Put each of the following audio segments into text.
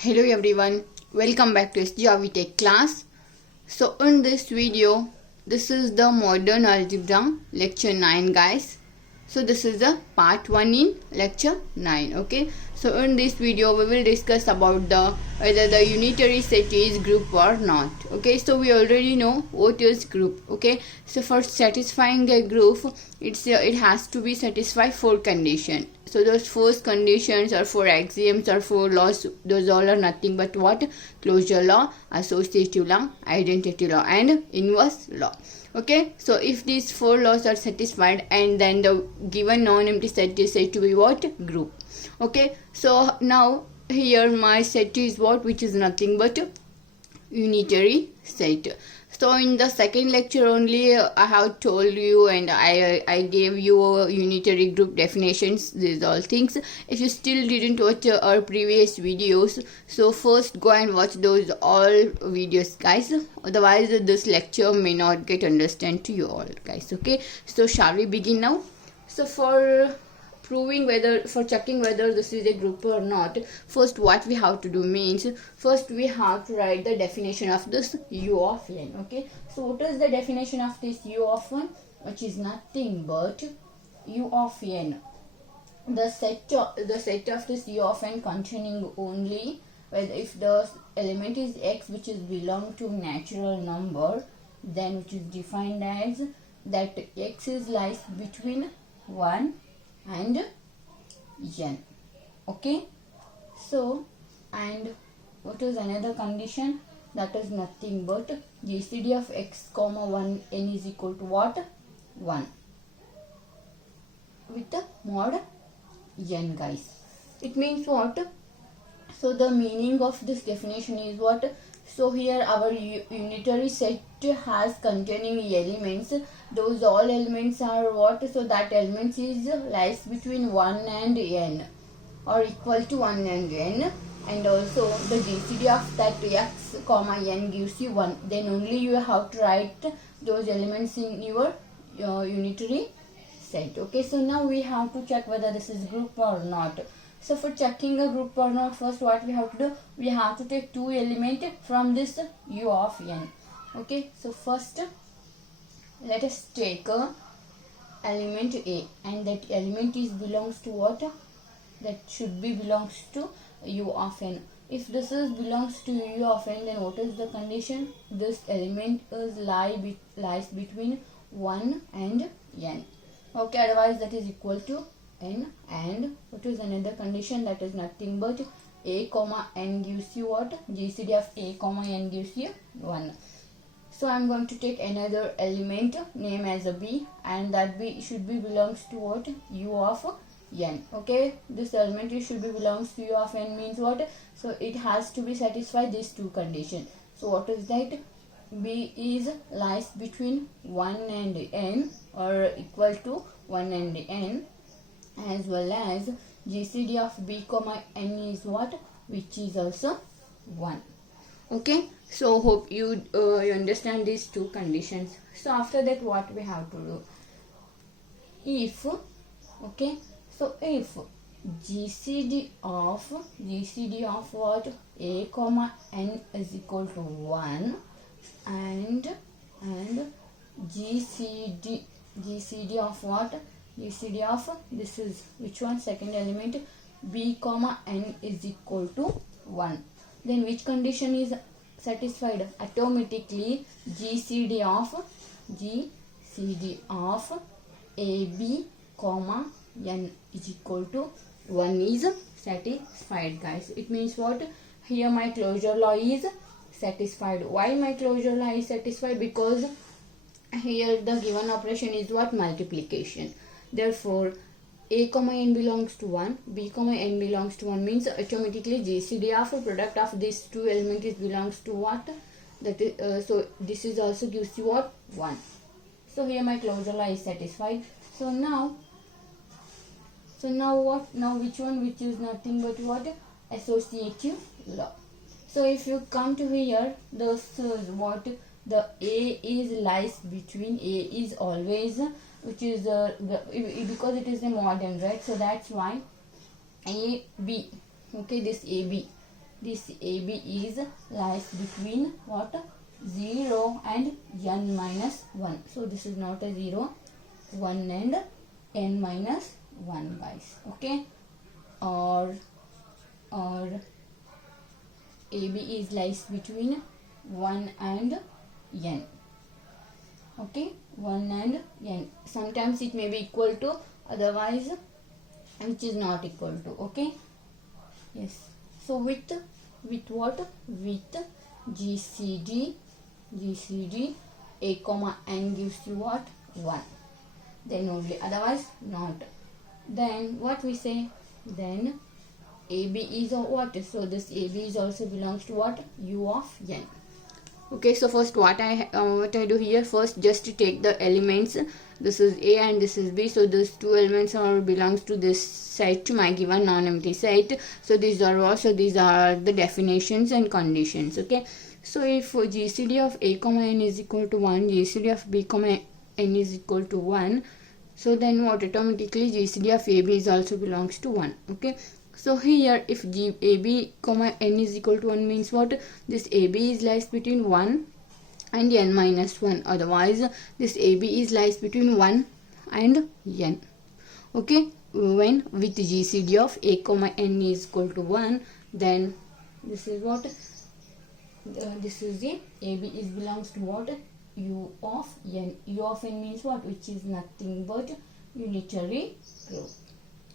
Hello everyone, welcome back to SGRV Tech class. So in this video, this is the modern algebra lecture 9 guys. So this is the part 1 in lecture 9. Okay, so in this video we will discuss about the whether the unitary set is group or not. Okay, so we already know what is group. Okay, so for satisfying a group, it has to be satisfy 4 conditions. So those 4 conditions or 4 axioms or 4 laws, those all are nothing but what? Closure law, associative law, identity law and inverse law. Okay, so if these 4 laws are satisfied, and then the given non-empty set is said to be what? Group. Okay, so now here my set is what? Which is nothing but unitary set. So in the second lecture only I have told you and I gave you unitary group definitions, these all things. If you still didn't watch our previous videos, so first go and watch those all videos guys, otherwise this lecture may not get understand to you all guys. Okay, so shall we begin now? So for checking whether this is a group or not, first what we have to do means, first we have to write the definition of this u of n. Okay, so what is the definition of this u of n? Which is nothing but u of n, the set of this u of n containing only whether if the element is x, which is belong to natural number, then which is defined as that x is lies between 1 and n. Okay, so and what is another condition? That is nothing but GCD of x comma 1 n is equal to what? 1 with the mod n guys. It means what? So the meaning of this definition is what? So here our unitary set has containing elements. Those all elements are what? So that elements is lies between 1 and n or equal to 1 and n, and also the GCD of that x comma n gives you 1. Then only you have to write those elements in your unitary set. Okay, so now we have to check whether this is group or not. So for checking a group or not, first what we have to do, we have to take 2 elements from this u of n. Okay, so first let us take a element a, and that element is belongs to what? That should be belongs to u of n. If this is belongs to u of n, then what is the condition? This element is lies between 1 and n. Okay, otherwise that is equal to n. And what is another condition? That is nothing but a comma n gives you what? GCD of a comma n gives you 1. So I am going to take another element name as a b, and that b should be belongs to what? U of n. Okay, this element should be belongs to u of n means what? So it has to be satisfy these 2 conditions. So what is that? B is lies between 1 and n or equal to 1 and n, as well as GCD of b comma n is what? Which is also 1. Okay, so hope you understand these 2 conditions. So after that what we have to do? If, okay, so if GCD of what? A comma n is equal to 1 and GCD of what? GCD of this is which one? Second element b comma n is equal to 1. Then which condition is satisfied? Automatically GCD of ab comma n is equal to 1 is satisfied guys. It means what? Here my closure law is satisfied. Why my closure law is satisfied? Because here the given operation is what? Multiplication. Therefore a comma n belongs to 1, b comma n belongs to 1 means automatically GCD of a product of these 2 elements is belongs to what? That is so this is also gives you what? 1. So here my closure law is satisfied. So now what? Now which one? Which is nothing but what? Associative law. So if you come to here, this is what? The a is lies between, a is always, which is because it is a modern, right? So that's why AB, okay, this AB this AB is lies between what? 0 and n minus 1. So this is not a 0, 1 and n minus 1, guys. Okay, or AB is lies between 1 and n. Okay, 1 and n. Sometimes it may be equal to, otherwise which is not equal to. Okay, yes. So with what? With GCD a comma n gives you what? 1. Then only, otherwise not. Then what we say? Then AB is a what? So this AB is also belongs to what? U of n. Okay, so first what I do here, first just to take the elements. This is A and this is B. So these two elements are belongs to this set, to my given non-empty set. So these are also, these are the definitions and conditions. Okay, so if GCD of A comma n is equal to 1, GCD of B comma n is equal to 1, so then what? Automatically GCD of AB is also belongs to 1. Okay, so here if AB comma n is equal to 1 means what? This AB is lies between 1 and n minus 1. Otherwise this AB is lies between 1 and n. Okay, when with GCD of A comma n is equal to 1, then this is what? This is the AB is belongs to what? U of n. U of n means what? Which is nothing but unitary row.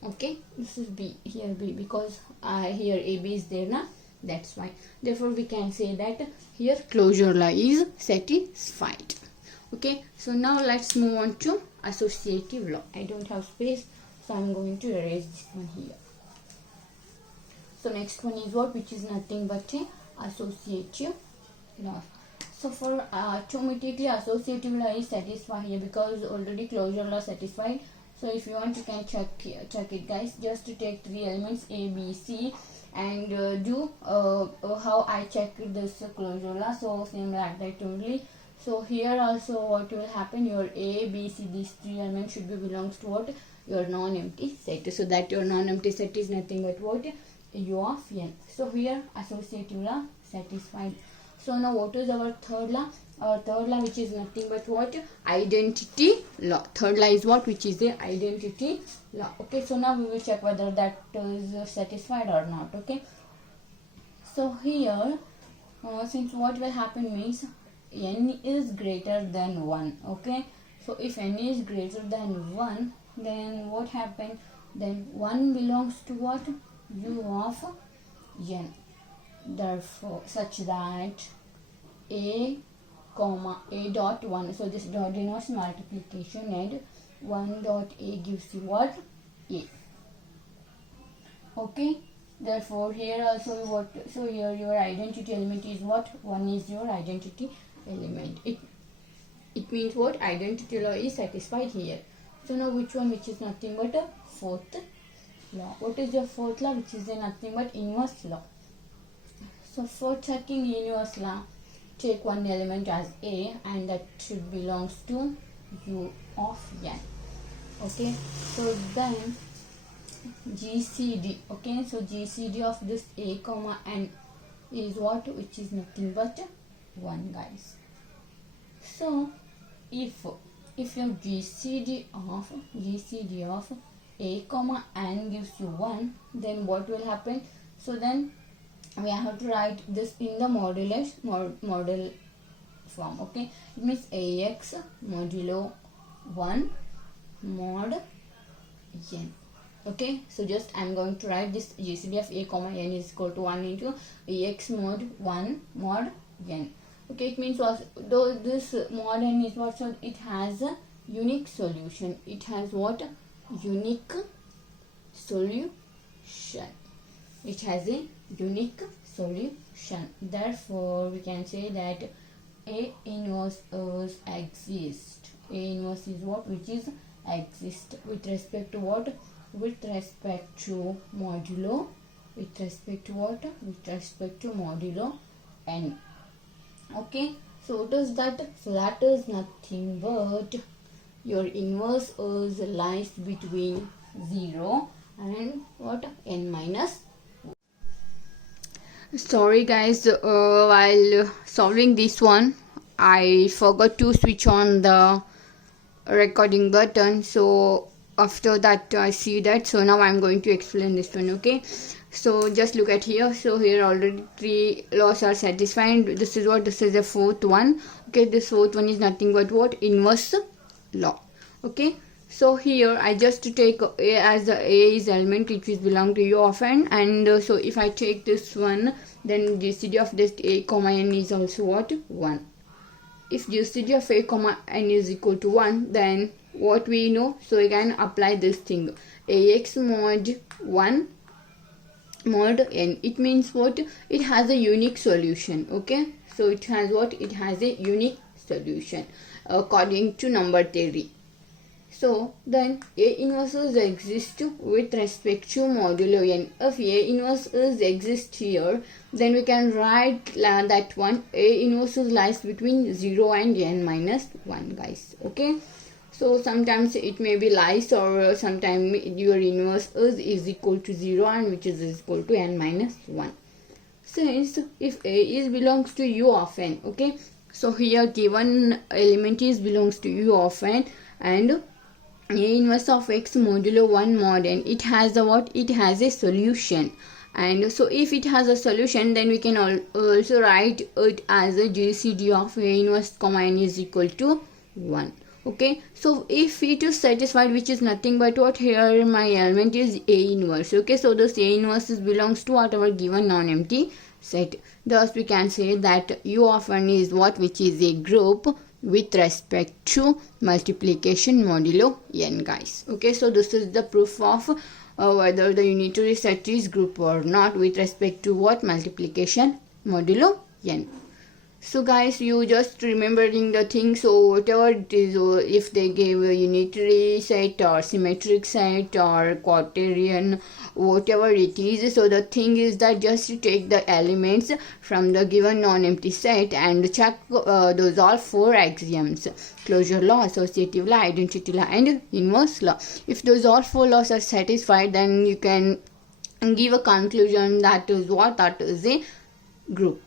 Okay, this is B, here B, because here AB is there now, that's why. Therefore we can say that here closure law is satisfied. Okay, so now let's move on to associative law. I don't have space, so I'm going to erase this one here. So next one is what? Which is nothing but a associative law. So for automatically associative law is satisfied here, because already closure law satisfied. So if you want, you can check it, guys. Just to take 3 elements A, B, C, and do how I checked this closure law. So same like that only. So here also what will happen? Your A, B, C, these 3 elements should be belongs to what? Your non-empty set. So that your non-empty set is nothing but what? U of n. So here associative law satisfied. So now what is our third law? Our third law, which is nothing but what? Identity law. Third law is what? Which is the identity law. Okay, so now we will check whether that is satisfied or not. Okay, so here since what will happen means n is greater than 1. Okay, so if n is greater than 1, then what happened? Then 1 belongs to what? U of n. Therefore such that A comma A dot 1, so this dot denotes multiplication, and 1 dot A gives you what? A. Okay, therefore here also what? So here your identity element is what? 1 is your identity element. It means what? Identity law is satisfied here. So now which one? Which is nothing but a fourth law. What is your fourth law? Which is a nothing but inverse law. So for checking inverse law, take one element as A, and that should belongs to U of n. Okay, so then GCD. Okay, so GCD of this A comma n is what? Which is nothing but 1, guys. So if your GCD of A comma n gives you 1, then what will happen? So then we have to write this in the model form. Okay, it means AX modulo 1 mod n. Okay, so just I'm going to write this GCD of A comma n is equal to 1 into AX mod 1 mod n. Okay, it means also, though this mod n is what? So it has a unique solution. It has what? Unique solution. It has a unique solution. Therefore we can say that A inverse is exist. A inverse is what? Which is exist with respect to what? With respect to modulo. With respect to what? With respect to modulo n. Okay, so what is that? So that is nothing but your inverse is lies between 0 and what? N minus. Sorry guys, while solving this one I forgot to switch on the recording button, so after that I see that, so now I'm going to explain this one. Okay, so just look at here. So here already 3 laws are satisfied. This is the fourth one. Okay, this fourth one is nothing but what? Inverse law. Okay, so here I just take A as the A is element which is belong to U of n, and so if I take this one, then GCD of this A comma n is also what? 1. If GCD of A comma n is equal to 1, then what we know, so we can apply this thing, AX mod 1 mod n. It means what? It has a unique solution. Okay, so it has what? It has a unique solution according to number theory. So then A inverses exist with respect to modulo n. If A inverses exist here, then we can write that one A inverses lies between 0 and n minus 1, guys. Okay, so sometimes it may be lies, or sometimes your inverse is equal to 0 and which is equal to n minus 1. Since if A is belongs to U of n, okay, so here given element is belongs to U of n, and A inverse of x modulo 1 mod n, it has a what? It has a solution. And so if it has a solution, then we can also write it as a GCD of A inverse comma n is equal to 1. Okay, so if it is satisfied, which is nothing but what? Here my element is A inverse. Okay, so this A inverse belongs to whatever given non-empty set. Thus we can say that U of n is what? Which is a group with respect to multiplication modulo n, guys. Okay, so this is the proof of whether the unitary set is group or not with respect to what? Multiplication modulo n. So guys, you just remembering the thing. So whatever it is, if they gave a unitary set or symmetric set or quaternion, whatever it is, so the thing is that just to take the elements from the given non-empty set and check those all 4 axioms: closure law, associative law, identity law, and inverse law. If those all 4 laws are satisfied, then you can give a conclusion that is what? That is a group.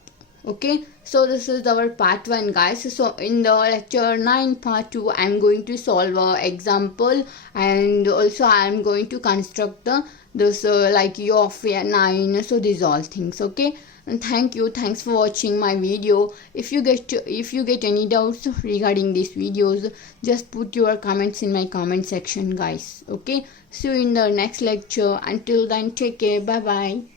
Okay, so this is our part 1, guys. So in the lecture 9 part 2, I am going to solve an example, and also I am going to construct this like U of 9. So these all things. Okay, and thanks for watching my video. If you get any doubts regarding these videos, just put your comments in my comment section, guys. Okay, see you in the next lecture. Until then, take care. Bye bye.